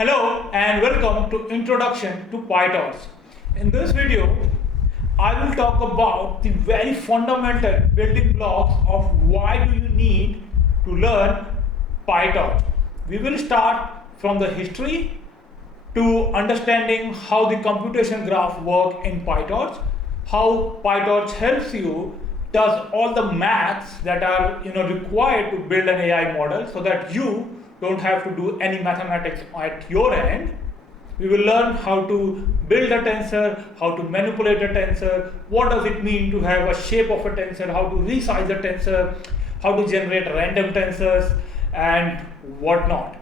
Hello and welcome to Introduction to PyTorch. In this video, I will talk about the very fundamental building blocks of why do you need to learn PyTorch. We will start from the history to understanding how the computation graph work in PyTorch, how PyTorch helps you, does all the maths that are required to build an AI model so that you don't have to do any mathematics at your end. We will learn how to build a tensor, how to manipulate a tensor, what does it mean to have a shape of a tensor, how to resize a tensor, how to generate random tensors, and whatnot.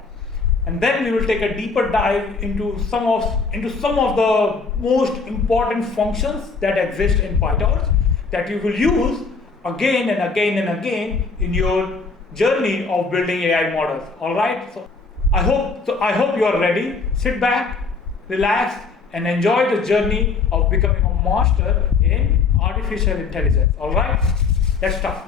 And then we will take a deeper dive into some of the most important functions that exist in PyTorch that you will use again and again and again in your journey of building AI models. All right. So I hope you are ready. Sit back, relax, and enjoy the journey of becoming a master in artificial intelligence. All right. Let's start.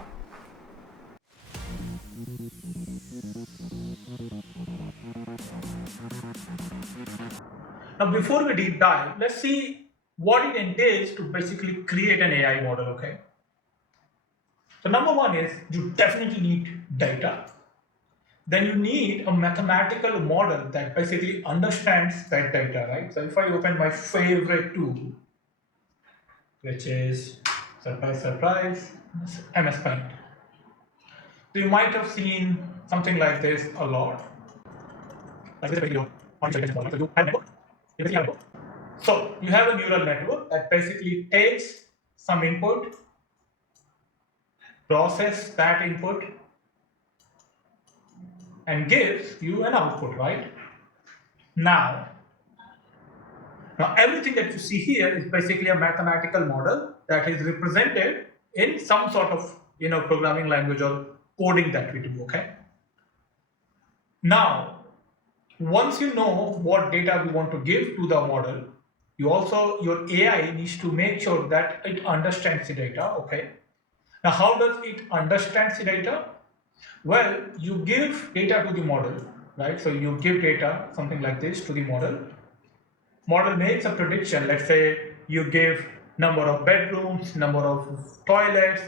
Now, before we deep dive, let's see what it entails to basically create an AI model. Okay. So number one is you definitely need data. Then you need a mathematical model that basically understands that data, right? So if I open my favorite tool, which is, surprise, MS Paint. So you might have seen something like this a lot. Like this video on network. So you have a neural network that basically takes some input, process that input, and gives you an output, right? Now everything that you see here is basically a mathematical model that is represented in some sort of programming language or coding that we do. Okay. Now, once you know what data we want to give to the model, your AI needs to make sure that it understands the data. Okay. Now, how does it understand the data? Well, you give data to the model, right? So you give data, something like this, to the model. Model makes a prediction. Let's say you give number of bedrooms, number of toilets,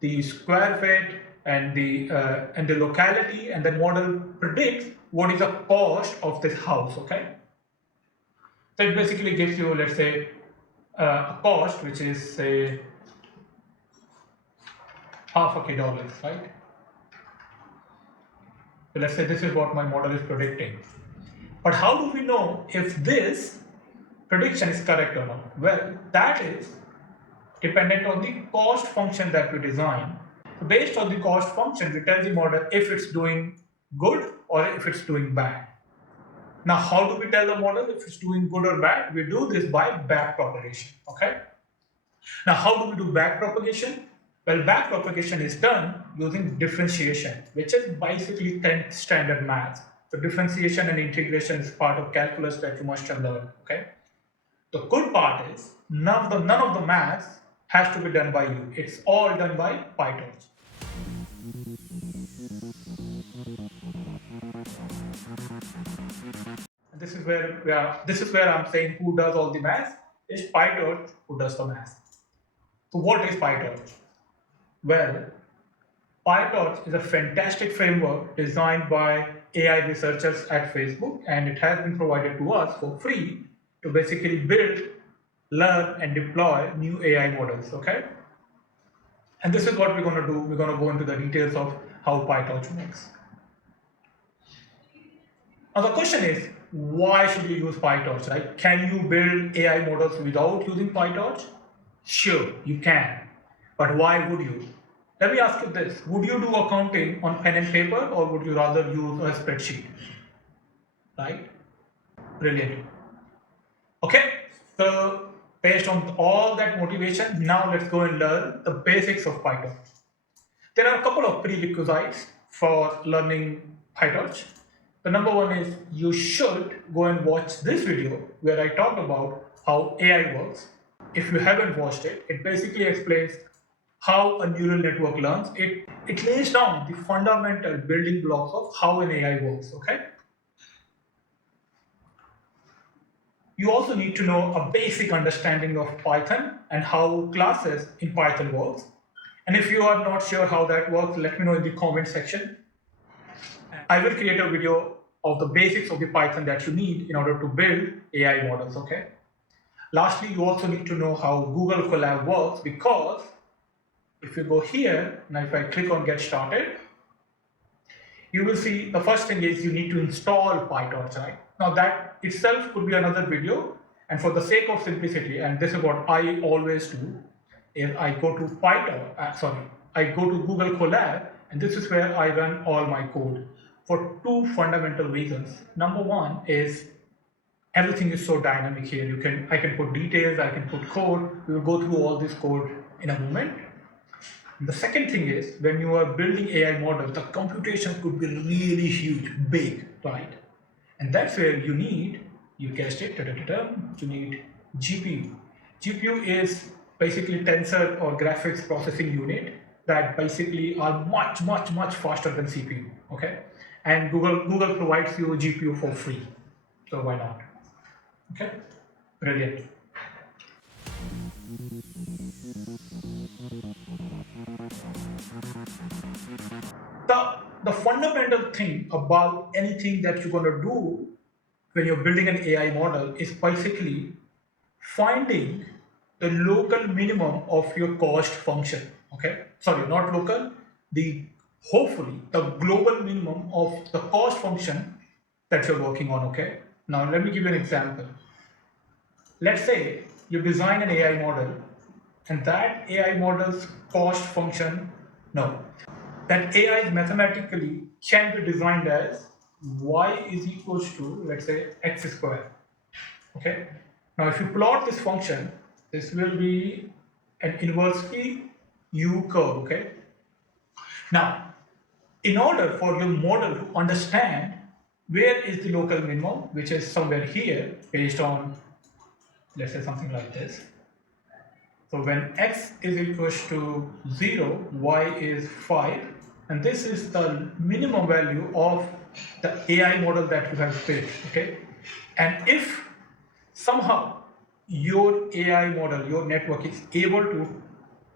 the square feet, and the locality, and the model predicts what is the cost of this house. Okay. So it basically gives you, let's say, a cost which is say $50, right? So let's say this is what my model is predicting. But how do we know if this prediction is correct or not? Well, that is dependent on the cost function that we design. So based on the cost function, we tell the model if it's doing good or if it's doing bad. Now, how do we tell the model if it's doing good or bad? We do this by backpropagation. Okay. Now, how do we do backpropagation? Well, backpropagation is done using differentiation, which is basically 10th standard math. So differentiation and integration is part of calculus that you must have learned. Okay. The good part is none of the maths has to be done by you. It's all done by PyTorch. And this is where I'm saying who does all the maths. It's PyTorch who does the maths. So what is PyTorch? Well, PyTorch is a fantastic framework designed by AI researchers at Facebook, and it has been provided to us for free to basically build, learn, and deploy new AI models. Okay. And this is what we're going to do. We're going to go into the details of how PyTorch works. Now the question is, why should you use PyTorch, right? Can you build AI models without using PyTorch? Sure, you can. But why would you? Let me ask you this. Would you do accounting on pen and paper, or would you rather use a spreadsheet? Right? Brilliant. Okay, so based on all that motivation, now let's go and learn the basics of PyTorch. There are a couple of prerequisites for learning PyTorch. The number one is you should go and watch this video where I talk about how AI works. If you haven't watched it, it basically explains how a neural network learns. It lays down the fundamental building blocks of how an AI works. Okay. You also need to know a basic understanding of Python and how classes in Python works. And if you are not sure how that works, let me know in the comment section. I will create a video of the basics of the Python that you need in order to build AI models, okay? Lastly, you also need to know how Google Colab works, because if you go here, now if I click on Get Started, you will see the first thing is you need to install PyTorch, right? Now that itself could be another video, and for the sake of simplicity, and this is what I always do, is I go to I go to Google Colab, and this is where I run all my code for two fundamental reasons. Number one is everything is so dynamic here. I can put details, I can put code. We will go through all this code in a moment. The second thing is, when you are building AI models, the computation could be really huge, big, right? And that's where you need, you guessed it, you need GPU. GPU is basically tensor or graphics processing unit that basically are much, much, much faster than CPU, okay? And Google provides you a GPU for free, so why not? Okay, brilliant. The fundamental thing about anything that you're going to do when you're building an AI model is basically finding the local minimum of your cost function. Okay, sorry, not local, hopefully the global minimum of the cost function that you're working on. Okay, now let me give you an example. Let's say you design an AI model, and that AI model's cost function, that AI mathematically can be designed as y is equals to, let's say, x squared. Okay. Now, if you plot this function, this will be an inversely U curve. Okay. Now, in order for your model to understand where is the local minimum, which is somewhere here, based on, let's say, something like this. So when x is equals to 0, y is 5, and this is the minimum value of the AI model that you have built, okay? And if somehow your AI model, your network is able to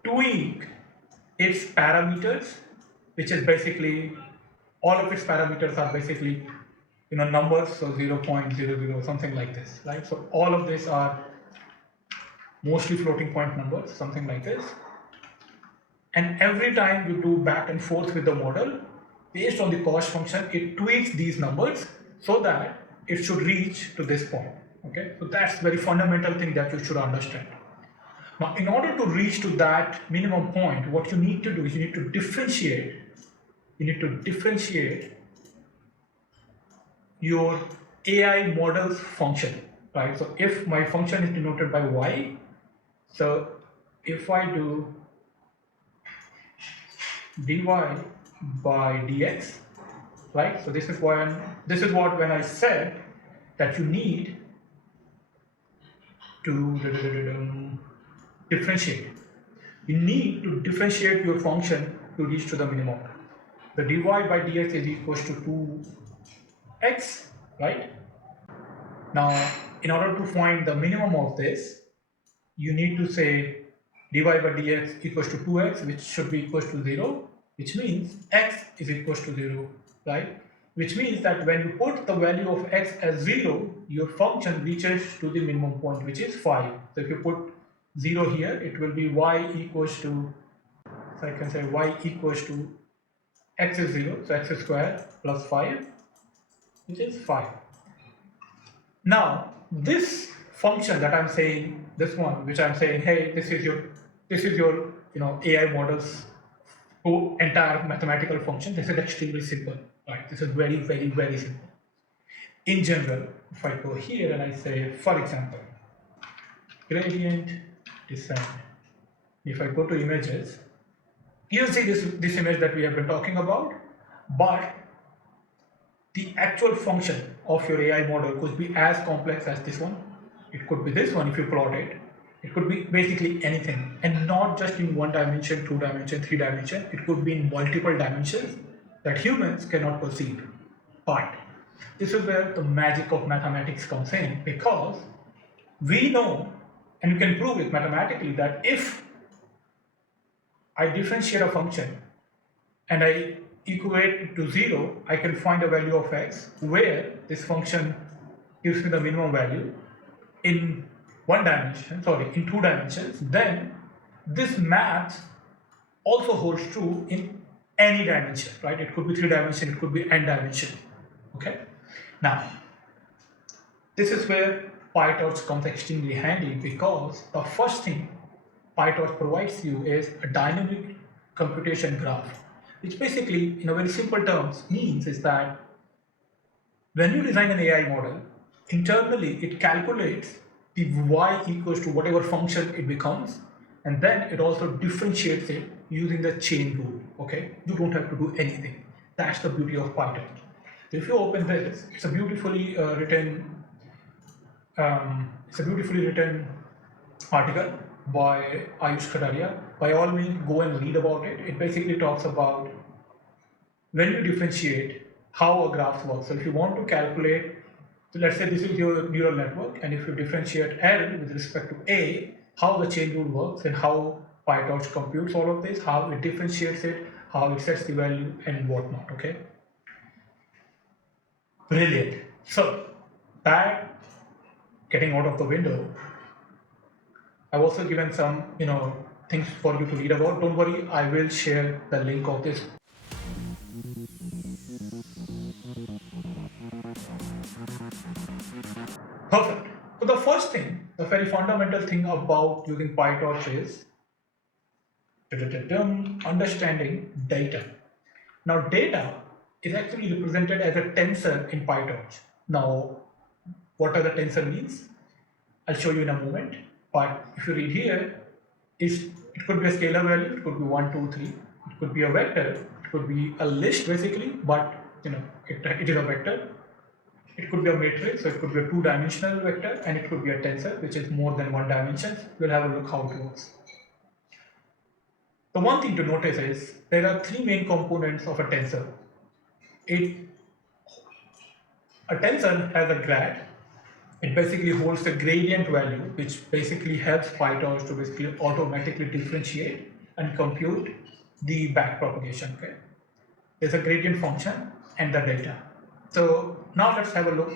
tweak its parameters, which is basically, all of its parameters are basically, numbers, so 0.00, something like this, right? So all of these are mostly floating point numbers, something like this. And every time you do back and forth with the model, based on the cost function, it tweaks these numbers so that it should reach to this point. Okay, so that's very fundamental thing that you should understand. Now, in order to reach to that minimum point, what you need to do is you need to differentiate. Your AI model's function, right? So if my function is denoted by y, so if I do dy by dx, right? So this is what when I said that you need to differentiate. You need to differentiate your function to reach to the minimum. The dy by dx is equals to 2x, right? Now, in order to find the minimum of this, you need to say dy by dx equals to 2x, which should be equals to 0, which means x is equals to 0, right? Which means that when you put the value of x as 0, your function reaches to the minimum point, which is 5. So if you put 0 here, it will be y equals to, so I can say y equals to x is 0, so x squared plus 5, which is 5. Now, this function that I'm saying, this one, which I'm saying, hey, this is your AI model's entire mathematical function. This is extremely simple, right? This is very, very, very simple. In general, if I go here and I say, for example, gradient descent. If I go to images, you'll see this image that we have been talking about, but the actual function of your AI model could be as complex as this one. It could be this one if you plot it. It could be basically anything, and not just in 1 dimension, 2 dimension, 3 dimension. It could be in multiple dimensions that humans cannot perceive. But this is where the magic of mathematics comes in, because We know, and you can prove it mathematically, that if I differentiate a function and I equate it to 0, I can find a value of x where this function gives me the minimum value in in 2 dimensions. Then this math also holds true in any dimension, right? It could be 3 dimension, it could be n dimension. Okay. Now, this is where PyTorch comes extremely handy, because the first thing PyTorch provides you is a dynamic computation graph, which basically, in a very simple terms, means is that when you design an AI model, internally it calculates the y equals to whatever function it becomes, and then it also differentiates it using the chain rule. Okay, you don't have to do anything. That's the beauty of PyTorch. So if you open this, it's a beautifully written article by Ayush Kataria. By all means, go and read about it. It basically talks about when you differentiate how a graph works. So if you want to calculate, so let's say this is your neural network, and if you differentiate L with respect to A, how the chain rule works and how PyTorch computes all of this, how it differentiates it, how it sets the value and whatnot. Okay, brilliant. So that getting out of the window, I've also given some things for you to read about. Don't worry, I will share the link of this. Perfect. So the first thing, the very fundamental thing about using PyTorch is understanding data. Now data is actually represented as a tensor in PyTorch. Now what are the tensor means? I'll show you in a moment. But if you read here, it could be a scalar value, it could be 1, 2, 3, it could be a vector, it could be a list basically, but it is a vector. It could be a matrix, so it could be a 2-dimensional vector, and it could be a tensor, which is more than 1 dimension. We'll have a look how it works. The one thing to notice is there are 3 main components of a tensor. A tensor has a grad. It basically holds the gradient value, which basically helps PyTorch to basically automatically differentiate and compute the backpropagation. Okay, there's a gradient function and the data. So now let's have a look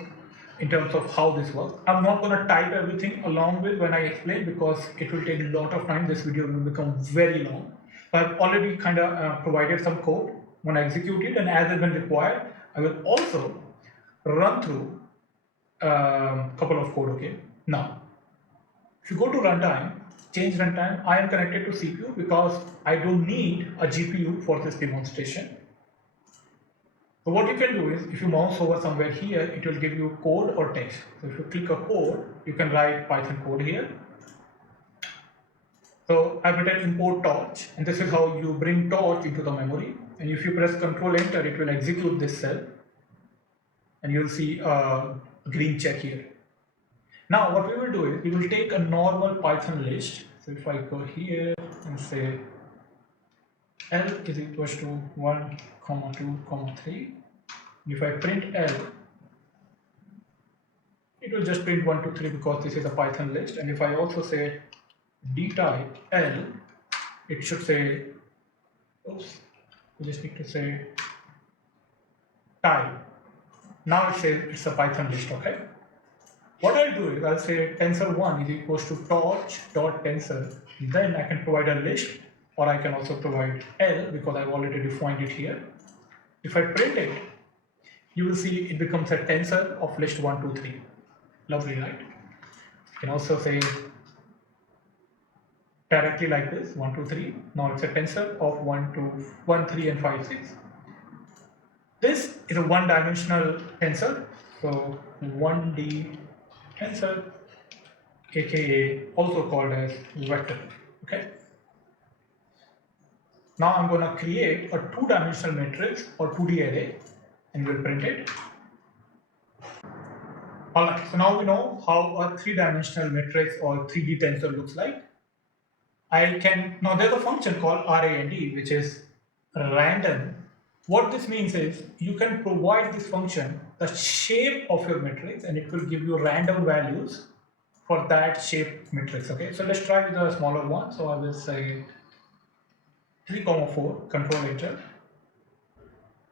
in terms of how this works. I'm not going to type everything along with when I explain, because it will take a lot of time. This video will become very long. I've already kind of provided some code. When I execute it, and as and when required, I will also run through a couple of code. Okay. Now, if you go to runtime, change runtime, I am connected to CPU because I don't need a GPU for this demonstration. So what you can do is, if you mouse over somewhere here, it will give you code or text. So if you click a code, you can write Python code here. So I've written import torch, and this is how you bring torch into the memory. And if you press Control Enter, it will execute this cell, and you'll see a green check here. Now what we will do is, we will take a normal Python list. So if I go here and say L is equals to 1, 2, 3. If I print L, it will just print 1, 2, 3 because this is a Python list. And if I also say dtype L, it should say, oops, we just need to say type. Now it says it's a Python list. Okay. What I'll do is, I'll say tensor1 is equals to torch.tensor. Then I can provide a list, or I can also provide L because I've already defined it here. If I print it, you will see it becomes a tensor of list 1, 2, 3. Lovely, right? You can also say directly like this, 1, 2, 3. Now it's a tensor of 1, 3, and 5, 6. This is a 1-dimensional tensor, so 1D tensor, aka also called as vector. Okay. Now I'm going to create a 2-dimensional matrix or 2D array, and we'll print it. Alright, so now we know how a 3-dimensional matrix or 3D tensor looks like. Now there's a function called rand, which is random. What this means is, you can provide this function the shape of your matrix, and it will give you random values for that shape matrix. Okay, so let's try with a smaller one. So I will say 3, 4, control enter.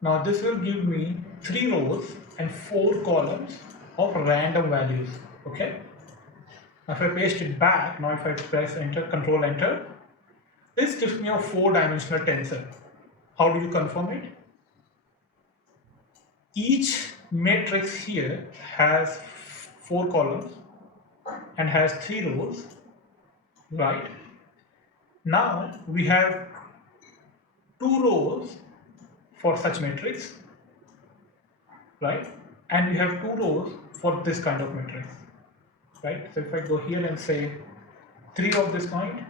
Now this will give me 3 rows and 4 columns of random values. Okay. Now if I paste it back, now if I press enter, control enter, this gives me a 4-dimensional tensor. How do you confirm it? Each matrix here has 4 columns and has 3 rows, right? Now we have 2 rows for such matrix, right? And we have 2 rows for this kind of matrix, right? So if I go here and say 3 of this kind,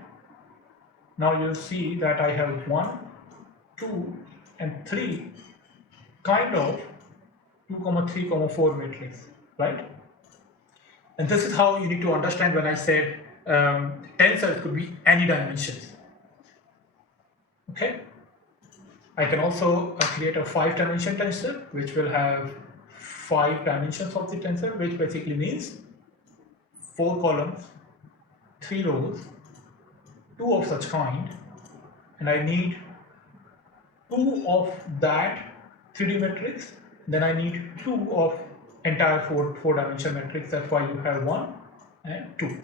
now you'll see that I have 1, 2 and 3 kind of 2, 3, 4 matrix, right? And this is how you need to understand when I said tensors could be any dimensions. Okay. I can also create a 5-dimension tensor, which will have 5 dimensions of the tensor, which basically means 4 columns, 3 rows, 2 of such kind, and I need 2 of that 3D matrix. Then I need 2 of entire 4-dimensional matrix. That's why you have 1 and 2.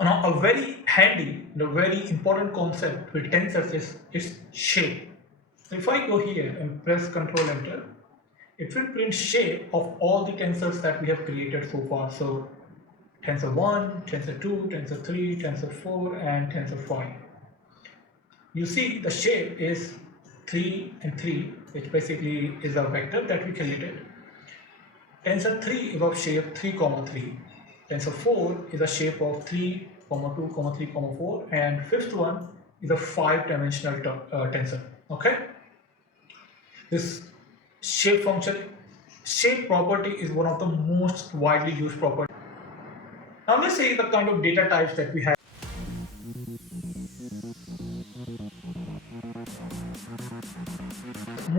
Now, a very handy and a very important concept with tensors is shape. So if I go here and press Control Enter, it will print shape of all the tensors that we have created so far. So tensor 1, tensor 2, tensor 3, tensor 4, and tensor 5. You see the shape is 3 and 3, which basically is a vector that we created. Tensor 3 is of shape 3, 3. Tensor 4 is a shape of 3, 2, 3, 4, and fifth one is a 5-dimensional tensor. Okay. This shape property is one of the most widely used properties. Now let's say the kind of data types that we have.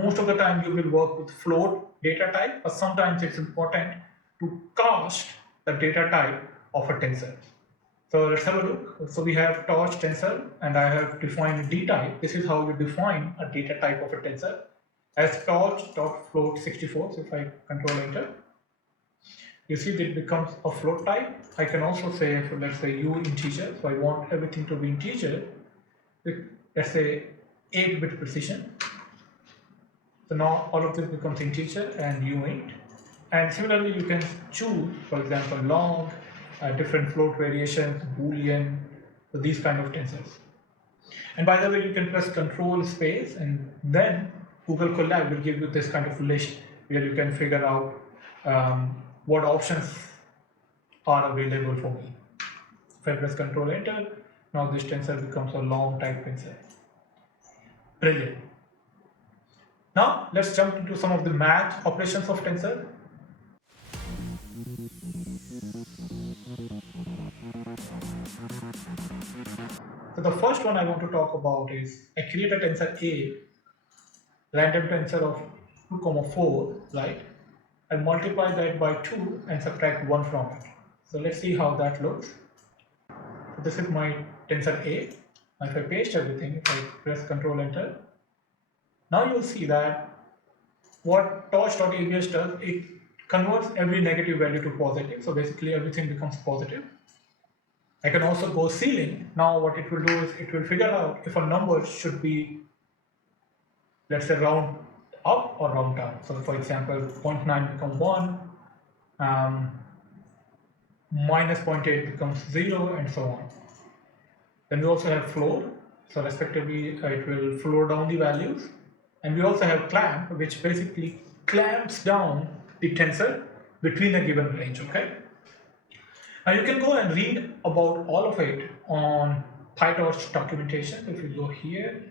Most of the time you will work with float data type, but sometimes it's important to cast the data type of a tensor. So let's have a look. So we have torch tensor, and I have defined a d type. This is how you define a data type of a tensor as torch.float 64. So if I control enter, you see that it becomes a float type. I can also say, so let's say u integer. So I want everything to be integer with, let's say, 8-bit precision. So now all of this becomes integer and u8. And similarly, you can choose, for example, long, different float variations, boolean, so these kind of tensors. And by the way, you can press Control space, and then Google Colab will give you this kind of list where you can figure out what options are available for me. If I press Control Enter, now this tensor becomes a long type tensor. Brilliant. Now let's jump into some of the math operations of tensor. So the first one I want to talk about is I create a tensor A, random tensor of 2, 4, right? I multiply that by 2 and subtract 1 from it. So let's see how that looks. So this is my tensor A. Now if I paste everything, if I press Control Enter, now you'll see that what torch.abs does, it converts every negative value to positive. So basically everything becomes positive. I can also go ceiling. Now what it will do is it will figure out if a number should be, let's say, round up or round down. So for example, 0.9 becomes 1, minus 0.8 becomes 0, and so on. Then we also have floor. So respectively, it will floor down the values. And we also have clamp, which basically clamps down the tensor between a given range, okay? Now you can go and read about all of it on PyTorch documentation. If you go here,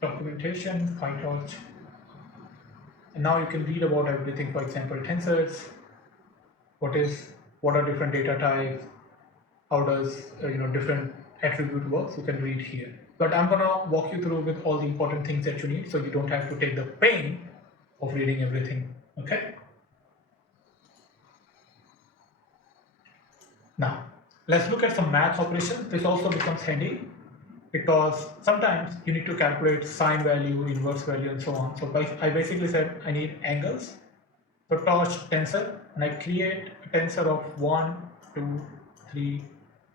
documentation, PyTorch, and now you can read about everything. For example, tensors, what are different data types, how does different attribute works. You can read here. But I'm gonna walk you through with all the important things that you need, so you don't have to take the pain of reading everything. Okay. Now, let's look at some math operations. This also becomes handy because sometimes you need to calculate sine value, inverse value, and so on. So I basically said I need angles. So torch tensor, and I create a tensor of 1, 2, 3,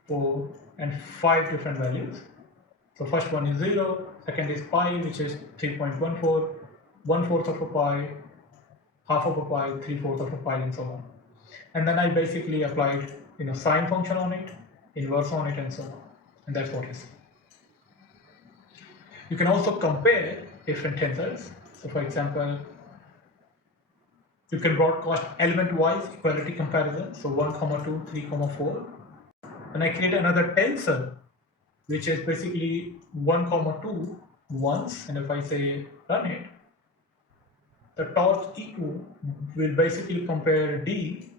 4, and 5 different values. So first one is 0, second is pi, which is 3.14, 1/4 of a pi, half of a pi, 3/4 of a pi, and so on. And then I basically applied sine function on it, inverse on it, and so on. And that's what it is. You can also compare different tensors. So for example, you can broadcast element-wise equality comparison. So 1, 2, 3, 4. And I create another tensor, which is basically 1, 2 once. And if I say run it, the torch equal will basically compare D,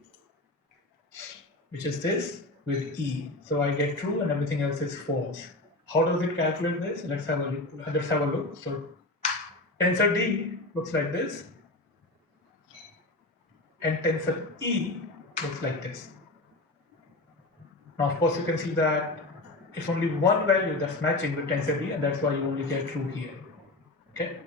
which is this, with E. So I get true and everything else is false. How does it calculate this? Let's have a look. So tensor D looks like this, and tensor E looks like this. Now, of course, you can see that it's only one value that's matching with tensor D, and that's why you only get true here. Okay.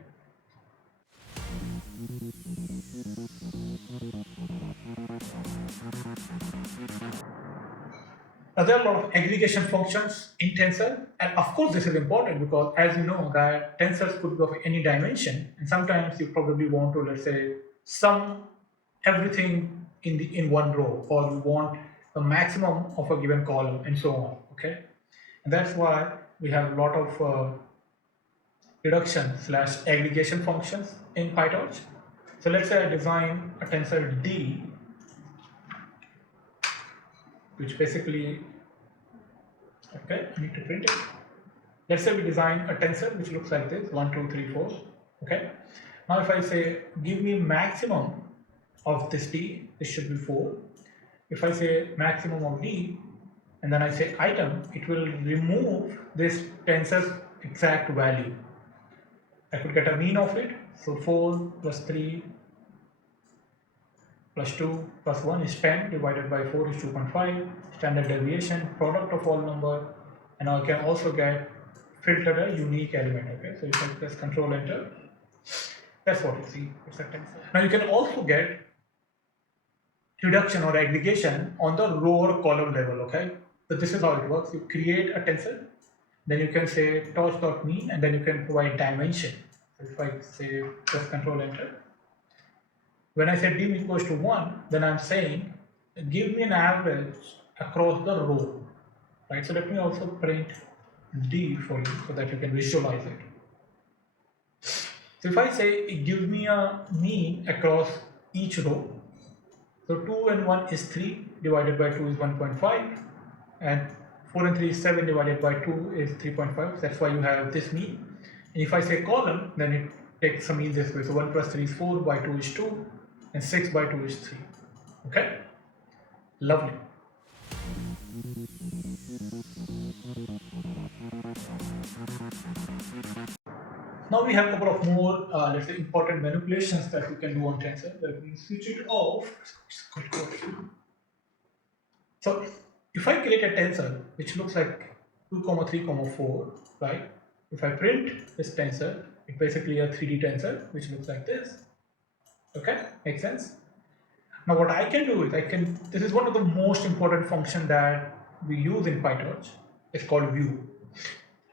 Now, there are a lot of aggregation functions in tensor, and of course this is important because as you know that tensors could be of any dimension, and sometimes you probably want to, let's say, sum everything in one row, or you want the maximum of a given column, and so on. Okay, and that's why we have a lot of reduction/aggregation functions in PyTorch. So let's say I design a tensor D, which basically, okay, I need to print it. Let's say we design a tensor which looks like this, 1, 2, 3, 4. Okay. Now if I say give me maximum of this D, this should be 4. If I say maximum of D, and then I say item, it will remove this tensor's exact value. I could get a mean of it. So 4 plus 3 plus 2 plus 1 is 10, divided by 4 is 2.5, standard deviation, product of all number, and I can also get filter a unique element. Okay, so if I press Control Enter, that's what you see. It's a tensor. Now you can also get reduction or aggregation on the row or column level. Okay, so this is how it works. You create a tensor, then you can say torch.mean, and then you can provide dimension. So if I say press Control Enter, when I say dim equals to 1, then I'm saying give me an average across the row, right? So let me also print D for you so that you can visualize it. So if I say give me a mean across each row, so 2 and 1 is 3, divided by 2 is 1.5, and 4 and 3 is 7, divided by 2 is 3.5. That's why you have this mean. And if I say column, then it takes a mean this way. So 1 plus 3 is 4, by 2 is 2, and 6 by 2 is 3. Okay, lovely. Now we have a couple of more, let's say, important manipulations that we can do on tensor. Let me switch it off. So if I create a tensor which looks like 2, 3, 4, right? If I print this tensor, it's basically a 3D tensor which looks like this. Okay, makes sense? Now what I can do is this is one of the most important functions that we use in PyTorch. It's called view.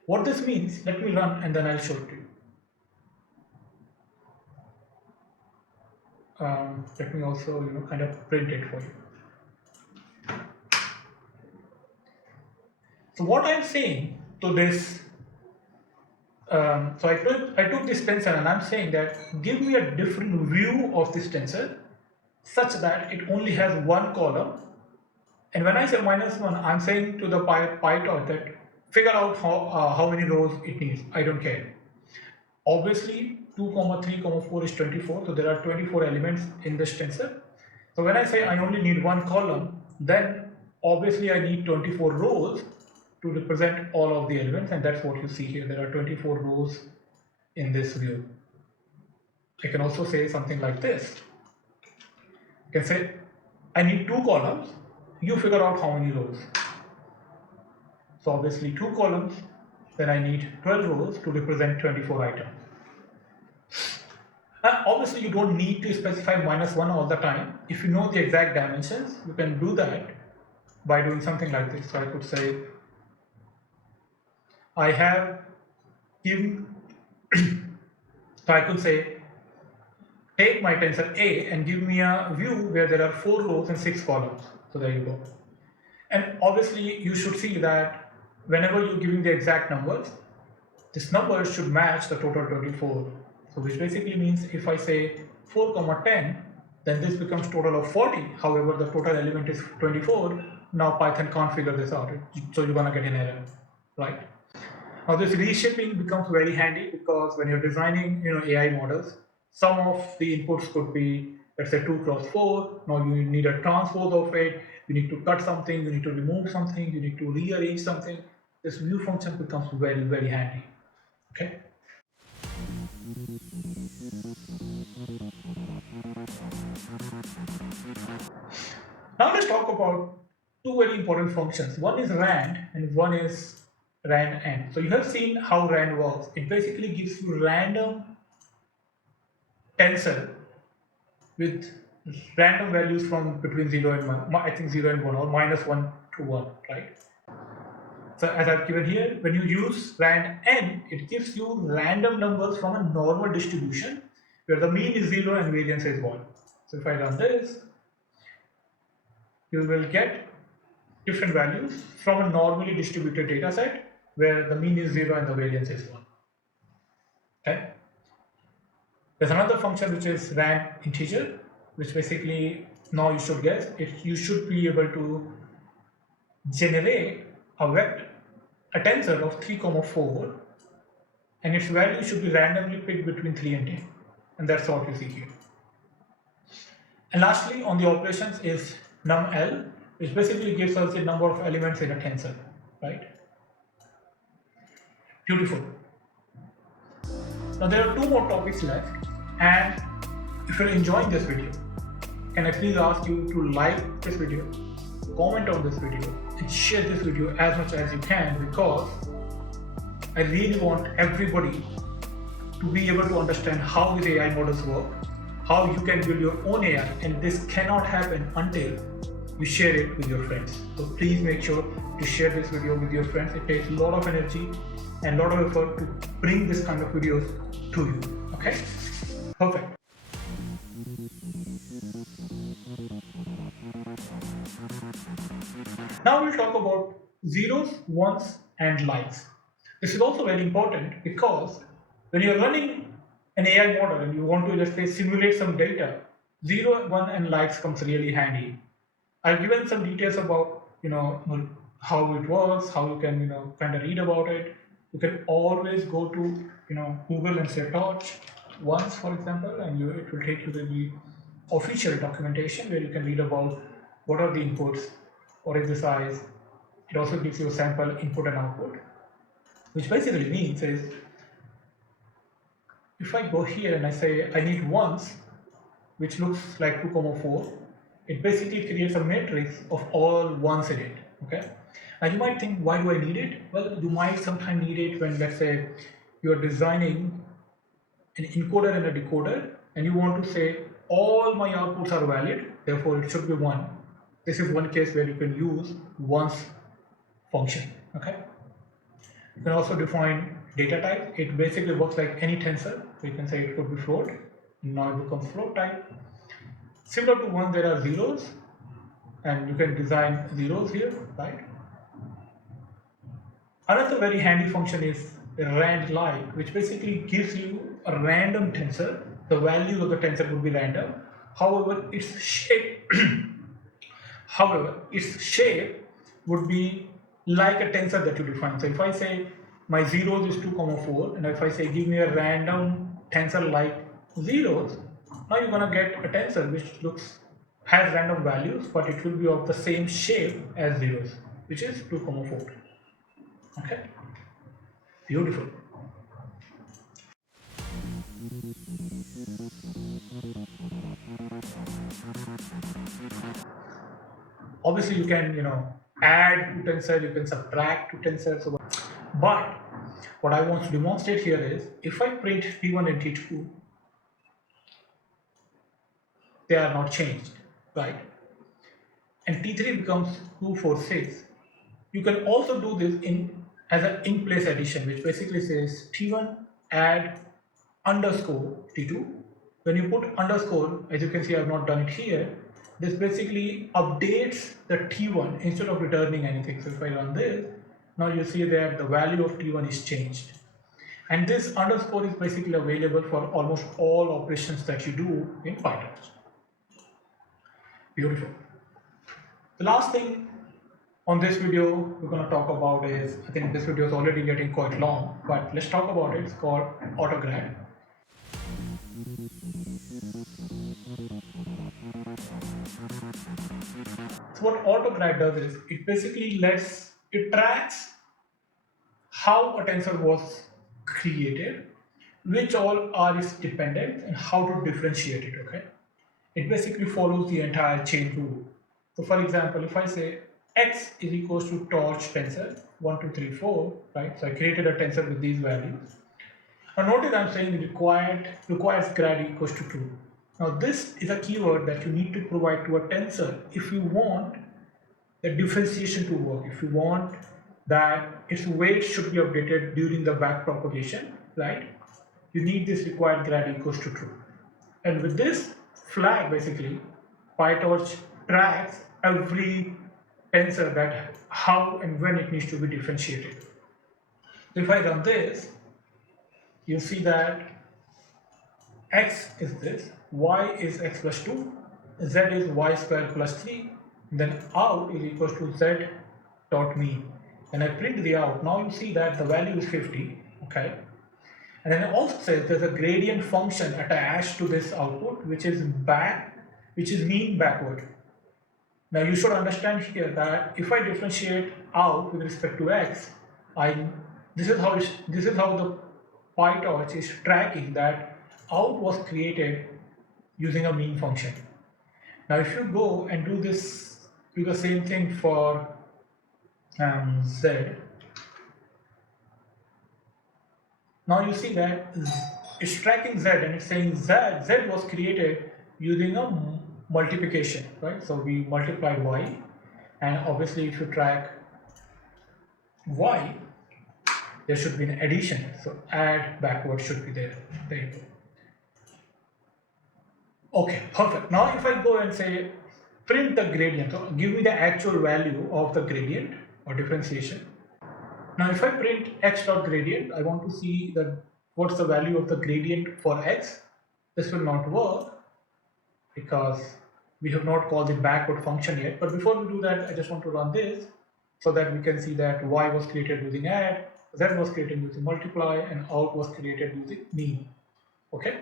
What this means, let me run and then I'll show it to you. Let me also kind of print it for you. So what I'm saying to this, so I took this tensor and I'm saying that give me a different view of this tensor such that it only has one column. And when I say -1, I'm saying to the PyTorch that figure out how many rows it needs. I don't care. Obviously 2, 3, 4 is 24, so there are 24 elements in this tensor. So when I say I only need one column, then obviously I need 24 rows to represent all of the elements, and that's what you see here. There are 24 rows in this view. I can also say something like this. You can say, I need 2 columns, you figure out how many rows. So obviously 2 columns, then I need 12 rows to represent 24 items. And obviously you don't need to specify -1 all the time. If you know the exact dimensions, you can do that by doing something like this. So I could say, I have given, so I could say, take my tensor A and give me a view where there are 4 rows and 6 columns. So there you go. And obviously you should see that whenever you're giving the exact numbers, this number should match the total 24. So which basically means if I say 4, 10, then this becomes total of 40. However, the total element is 24. Now Python can't figure this out. So you're gonna get an error, right? Now this reshaping becomes very handy because when you're designing, AI models, some of the inputs could be, let's say 2 cross 4. Now you need a transpose of it. You need to cut something. You need to remove something. You need to rearrange something. This view function becomes very, very handy. Okay. Now let's talk about 2 very important functions. One is rand and one is rand. So you have seen how rand works. It basically gives you random tensor with random values from between 0 and 1. I think 0 and 1 or -1 to 1, right? So as I've given here, when you use rand n, it gives you random numbers from a normal distribution where the mean is 0 and variance is 1. So if I run this, you will get different values from a normally distributed data set where the mean is 0 and the variance is 1. Okay. There's another function which is rand integer, which basically, now you should guess, you should be able to generate a vector, a tensor of 3, 4, and its value should be randomly picked between 3 and 10. And that's what you see here. And lastly, on the operations is numL, which basically gives us the number of elements in a tensor, right? Beautiful. Now there are 2 more topics left, and if you're enjoying this video, can I please ask you to like this video, comment on this video, and share this video as much as you can, because I really want everybody to be able to understand how these AI models work, how you can build your own AI, and this cannot happen until you share it with your friends. So please make sure to share this video with your friends. It takes a lot of energy and a lot of effort to bring this kind of videos to you. Okay? Perfect. Now we'll talk about zeros, ones, and likes. This is also very important because when you're running an AI model and you want to, let's say, simulate some data, 0, 1, and likes comes really handy. I've given some details about, how it works, how you can, kind of read about it. You can always go to, Google and say torch once, for example, and it will take you to the official documentation where you can read about what are the inputs, what is the size. It also gives you a sample input and output, which basically means is, if I go here and I say I need ones, which looks like 2, 4, it basically creates a matrix of all ones in it. Okay. Now you might think, why do I need it? Well, you might sometimes need it when, let's say, you are designing an encoder and a decoder, and you want to say all my outputs are valid, therefore it should be 1. This is one case where you can use ones function. Okay. You can also define data type. It basically works like any tensor. So you can say it could be float. Now it becomes float type. Similar to 1, there are zeros, and you can design zeros here, right? Another very handy function is rand like, which basically gives you a random tensor. The values of the tensor would be random. However, its shape, would be like a tensor that you define. So if I say my zeros is 2, 4, and if I say give me a random tensor like zeros, now you're gonna get a tensor which has random values, but it will be of the same shape as zeros, which is 2, 4. Okay, beautiful. Obviously, you can add to tensor, you can subtract to tensor. So, but what I want to demonstrate here is if I print T1 and T2, they are not changed, right? And T3 becomes 2, 4, 6. You can also do this in as an in-place addition, which basically says T1 add underscore T2. When you put underscore, as you can see, I have not done it here. This basically updates the T1 instead of returning anything. So if I run this, now you see that the value of T1 is changed. And this underscore is basically available for almost all operations that you do in PyTorch. Beautiful. The last thing on this video we're going to talk about is, I think this video is already getting quite long, but let's talk about it. It's called Autograd. So what Autograd does is it tracks how a tensor was created, which all are its dependents, and how to differentiate it. Okay, it basically follows the entire chain rule. So for example, if I say x is equals to torch tensor 1, 2, 3, 4, right? So I created a tensor with these values. Now notice I'm saying requires grad equals to true. Now this is a keyword that you need to provide to a tensor if you want the differentiation to work, if you want that its weight should be updated during the backpropagation, right? You need this required grad equals to true. And with this flag, basically, PyTorch tracks every tensor that how and when it needs to be differentiated. So if I run this, you see that x is this, y is x plus 2, z is y square plus 3, then out is equals to z dot mean. Then I print the out. Now you see that the value is 50, okay? And then it also says there's a gradient function attached to this output, which is mean backward. Now you should understand here that if I differentiate out with respect to x, this is how the PyTorch is tracking that out was created using a mean function. Now if you go and do the same thing for z, now you see that it's tracking z and it's saying z was created using a multiplication, right? So we multiply y, and obviously if you track y, there should be an addition, so add backward should be there. There you go. Okay, perfect. Now if I go and say print the gradient, so give me the actual value of the gradient or differentiation. Now if I print x dot gradient, I want to see that what's the value of the gradient for x. This will not work because we have not called the backward function yet. But before we do that, I just want to run this so that we can see that y was created using add, z was created using multiply, and out was created using mean. Okay.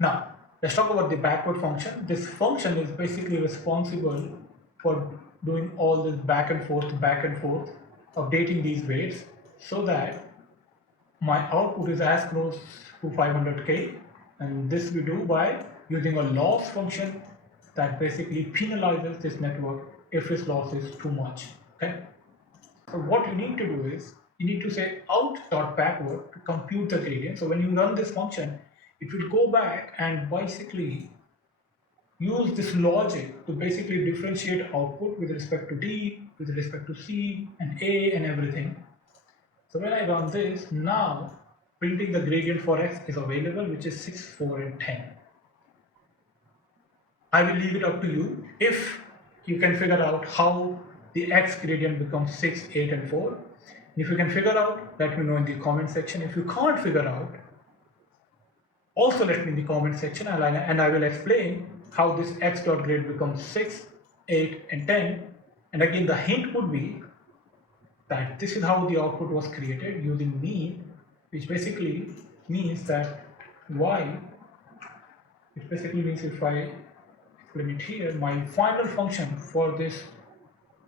Now let's talk about the backward function. This function is basically responsible for doing all this back and forth, updating these weights so that my output is as close to 500k, and this we do by using a loss function that basically penalizes this network if its loss is too much. Okay. So what you need to do is you need to say out.backward to compute the gradient. So when you run this function, it will go back and basically use this logic to basically differentiate output with respect to D, with respect to C and A and everything. So when I run this, now printing the gradient for x is available, which is 6, 4 and 10. I will leave it up to you. If you can figure out how the x gradient becomes 6, 8 and 4. If you can figure out, let me know in the comment section. If you can't figure out, also let me in the comment section, and I will explain how this x dot grade becomes 6, 8 and 10. And again, the hint would be that this is how the output was created using mean, which basically means that y, which basically means if I explain it here, my final function for this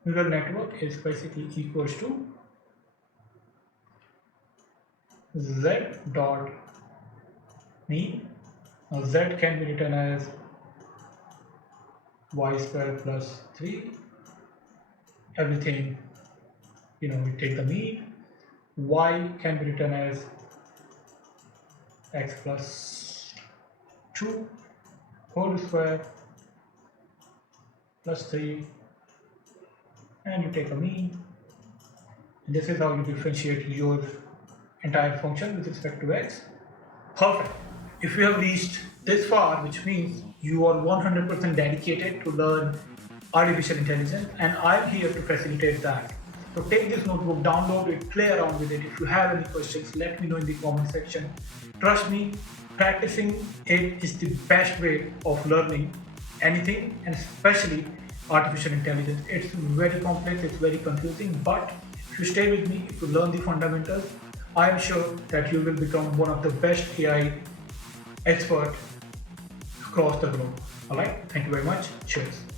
neural network is basically equals to z dot mean. Now z can be written as y square plus 3, everything, we take the mean. Y can be written as x plus 2 whole square plus 3, and you take a mean. This is how you differentiate your entire function with respect to x. Perfect. If you have reached this far, which means you are 100% dedicated to learn artificial intelligence, and I'm here to facilitate that. So take this notebook, download it, play around with it. If you have any questions, let me know in the comment section. Trust me, practicing it is the best way of learning anything, and especially artificial intelligence. It's very complex, it's very confusing, but if you stay with me, if you learn the fundamentals, I am sure that you will become one of the best AI experts across the globe. Alright, thank you very much. Cheers.